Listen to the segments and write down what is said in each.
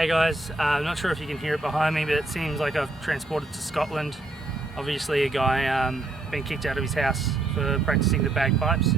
Hey guys, I'm not sure if you can hear it behind me, but it seems like I've transported to Scotland. Obviously a guy been kicked out of his house for practicing the bagpipes.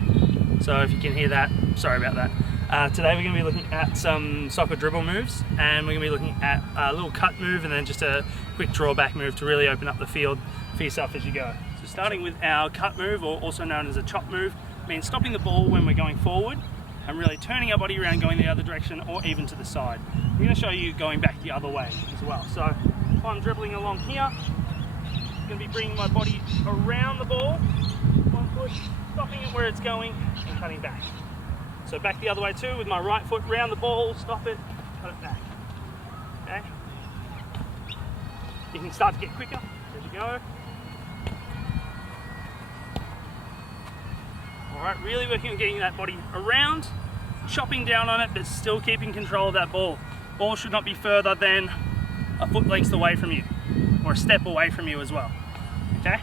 So if you can hear that, sorry about that. Today we're going to be looking at some soccer dribble moves, and we're going to be looking at a little cut move and then just a quick drawback move to really open up the field for yourself as you go. So starting with our cut move, or also known as a chop move, means stopping the ball when we're going forward and really turning our body around, going the other direction or even to the side. I'm going to show you going back the other way as well. So if I'm dribbling along here, I'm going to be bringing my body around the ball, one foot, stopping it where it's going and cutting back. So back the other way too, with my right foot round the ball, stop it, cut it back. Okay? You can start to get quicker as you go. Alright, really working on getting that body around, chopping down on it, but still keeping control of that ball. Ball should not be further than a foot length away from you, or a step away from you as well. Okay?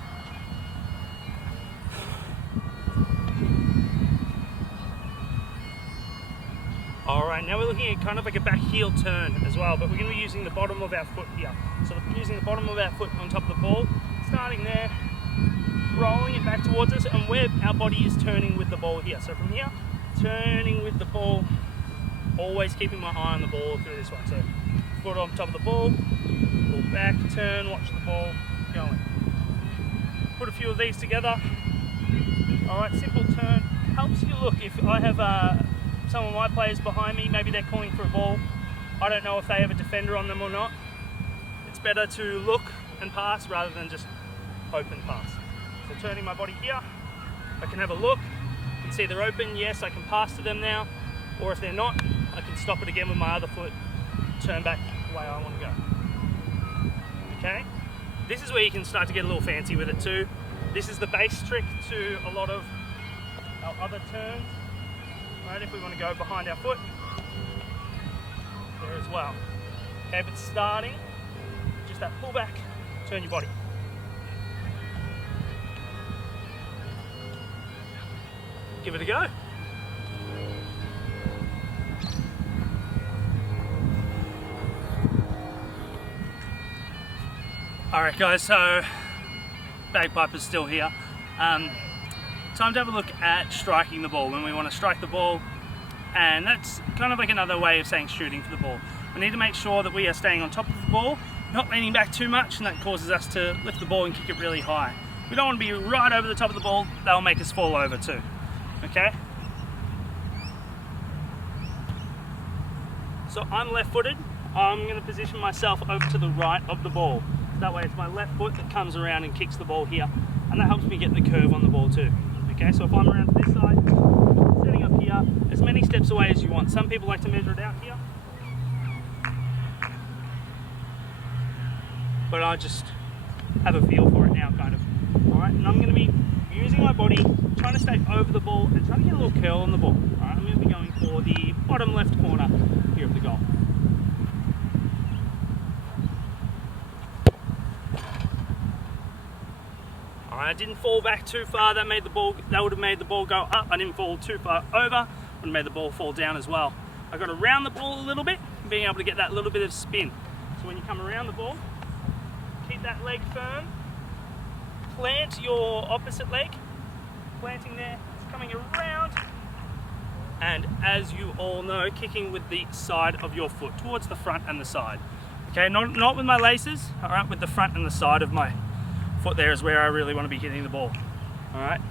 Alright, now we're looking at kind of like a back heel turn as well, but we're going to be using the bottom of our foot here. So we're using the bottom of our foot on top of the ball, starting there, rolling it back towards us, and where our body is turning with the ball here. So from here, turning with the ball, always keeping my eye on the ball through this one. So foot on top of the ball, pull back, turn, watch the ball going. Put a few of these together. Alright, simple turn. Helps you look. If I have some of my players behind me, maybe they're calling for a ball, I don't know if they have a defender on them or not. It's better to look and pass rather than just hope and pass. So turning my body here, I can have a look, you can see they're open, yes, I can pass to them now, or if they're not, I can stop it again with my other foot, turn back the way I want to go. Okay? This is where you can start to get a little fancy with it too. This is the base trick to a lot of our other turns. Right, if we want to go behind our foot, there as well. Okay, but starting, just that pull back, turn your body. Give it a go. Alright guys, so bagpipe is still here. Time to have a look at striking the ball when we want to strike the ball, and that's kind of like another way of saying shooting for the ball. We need to make sure that we are staying on top of the ball, not leaning back too much, and that causes us to lift the ball and kick it really high. We don't want to be right over the top of the ball, that'll make us fall over too. Okay? So I'm left-footed. I'm going to position myself over to the right of the ball. That way it's my left foot that comes around and kicks the ball here, and that helps me get the curve on the ball too. Okay, so if I'm around to this side, setting up here, as many steps away as you want. Some people like to measure it out here, but I just have a feel for it now, kind of. Alright, and I'm going to be using my body, trying to stay over the ball and trying to get a little curl on the ball. Alright, I'm going to be going for the bottom left corner here of the goal. I didn't fall back too far, that would have made the ball go up. I didn't fall too far over, would have made the ball fall down as well. I got around the ball a little bit, being able to get that little bit of spin. So when you come around the ball, keep that leg firm, plant your opposite leg, planting there, it's coming around, and as you all know, kicking with the side of your foot, towards the front and the side. Okay, not with my laces, alright, with the front and the side of my foot there is where I really want to be hitting the ball. Alright.